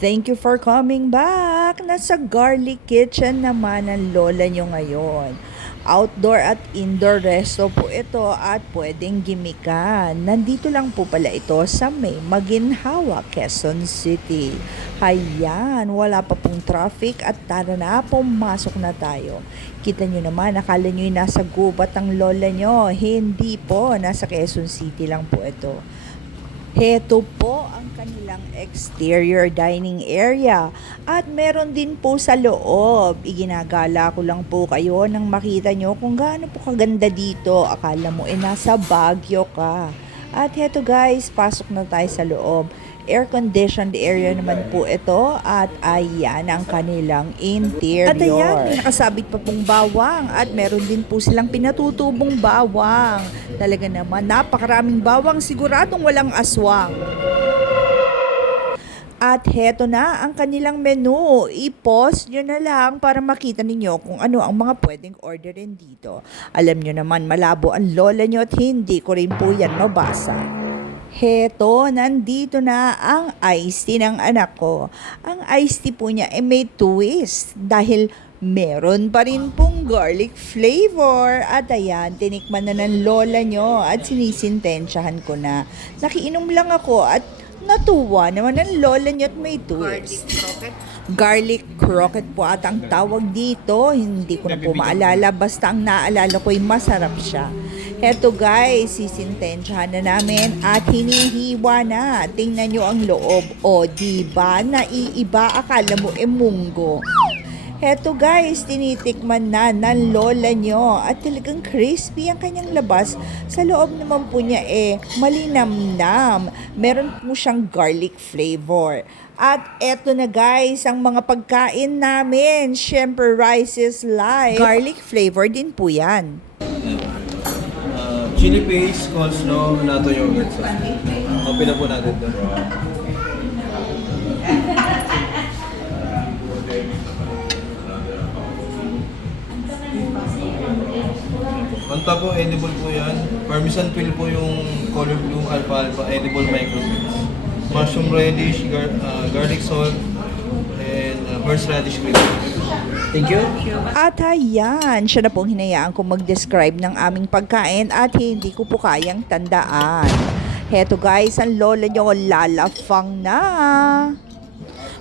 Thank you for coming back. Nasa garlic kitchen naman ang lola nyo ngayon. Outdoor at indoor resto po ito at pwedeng gimikan. Nandito lang po pala ito sa may Maginhawa, Quezon City. Hayan, wala pa pong traffic at tara na, pumasok na tayo. Kita nyo naman, akala nyo nasa gubat ang lola nyo. Hindi po, nasa Quezon City lang po ito. Heto po ang kanilang exterior dining area at meron din po sa loob. Iginagala ko lang po kayo nang makita nyo kung gaano po kaganda dito. Akala mo eh nasa Baguio ka. At heto guys, pasok na tayo sa loob. Air-conditioned area naman po ito at ayan ang kanilang interior. At ayan, may nakasabit pa pong bawang at meron din po silang pinatutubong bawang. Talaga naman, napakaraming bawang siguradong walang aswang. At heto na ang kanilang menu. I-pause nyo na lang para makita ninyo kung ano ang mga pwedeng orderin dito. Alam nyo naman, malabo ang lola nyo at hindi ko rin po yan mabasa. Heto, nandito na ang iced tea ng anak ko. Ang iced tea po niya ay may twist dahil meron pa rin pong garlic flavor. At ayan, tinikman na ng lola nyo at sinisintensyahan ko na. Nakiinom lang ako at natuwa naman ng lola nyo at may twist. Garlic croquette po at ang tawag dito. Hindi ko na po maalala. Basta ang naalala ko ay masarap siya. Heto guys, sisintensyahan na namin at hinihiwa na. Tingnan nyo ang loob. O, diba? Naiiba. Akala mo e munggo. Heto guys, tinitikman na ng lola nyo at talagang crispy ang kanyang labas. Sa loob naman po niya eh, malinamnam. Meron po siyang garlic flavor. At eto na guys, ang mga pagkain namin. Siyempre, rice is life. Garlic flavor din po yan. Uh, chili paste, coleslaw, nato yogurt sauce. Open na po natin doon. Top po, edible po yan. Parmesan pill po yung color blue, alfalfa, edible microsweets. Mushroom radish, gar- uh, garlic salt, and uh, horseradish cream. Thank you. At ayan, siya na pong hinayaan ko mag-describe ng aming pagkain at hindi ko po kayang tandaan. Heto guys, ang lola nyo lalafang na.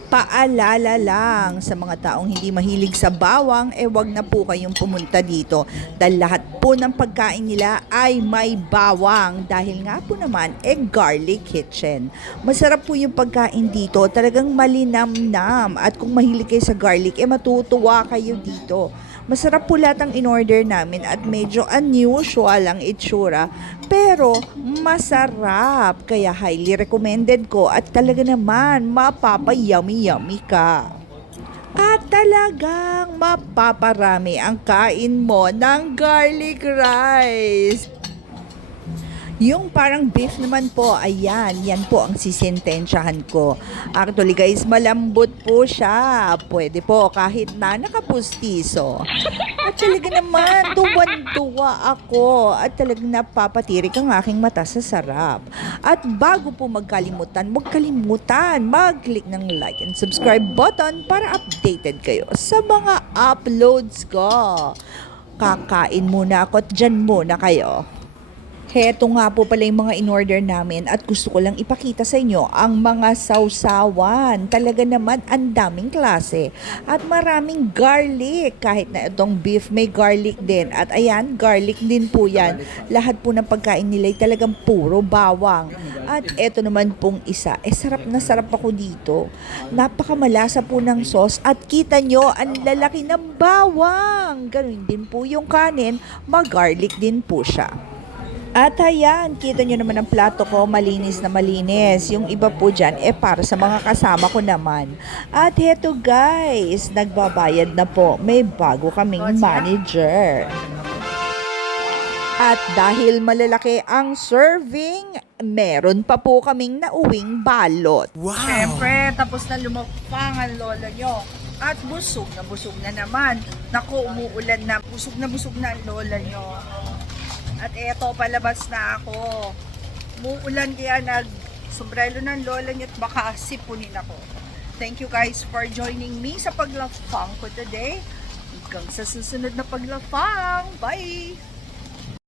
Paalala lang sa mga taong hindi mahilig sa bawang, eh wag na po kayong pumunta dito. Dahil lahat po ng pagkain nila ay may bawang. Dahil nga po naman, eh garlic kitchen. Masarap po yung pagkain dito. Talagang malinamnam. At kung mahilig kayo sa garlic, eh matutuwa kayo dito. Masarap po lahat ang in-order namin at medyo unusual ang itsura. Pero masarap. Kaya highly recommended ko at talaga naman mapapa-yummy-yummy ka. At talagang mapaparami ang kain mo ng garlic rice. Yung parang beef naman po, ayan, yan po ang sisintensyahan ko. Actually guys, malambot po siya. Pwede po kahit na nakapustiso. At talaga naman, tuwan-tuwa ako. At talagang napapatirik ang aking mata sa sarap. At bago po magkalimutan, huwag kalimutan mag-click ng like and subscribe button para updated kayo sa mga uploads ko. Kakain muna ako at dyan muna kayo. Heto nga po pala yung mga in-order namin at gusto ko lang ipakita sa inyo ang mga sausawan. Talaga naman ang daming klase at maraming garlic. Kahit na itong beef may garlic din. At ayan, garlic din po yan. Lahat po ng pagkain nila ay talagang puro bawang. At eto naman pong isa, eh sarap na sarap ako dito. Napakamalasa po ng sauce at kita nyo ang lalaki ng bawang. Ganun din po yung kanin, mag-garlic din po siya. At ayan, kita nyo naman ang plato ko, malinis na malinis. Yung iba po dyan, eh para sa mga kasama ko naman. At heto guys, nagbabayad na po. May bago kaming manager. At dahil malalaki ang serving, meron pa po kaming nauwing balot. Siyempre, tapos na lumapang ang lola nyo. At busog na busog na naman. Naku, umuulan na. Busog na busog na ang lola nyo. At eto, palabas na ako. Umuulan kaya nag sombrero ng lola nyo at baka sipunin ako. Thank you guys for joining me sa paglafang ko today. Hanggang sa susunod na paglafang. Bye!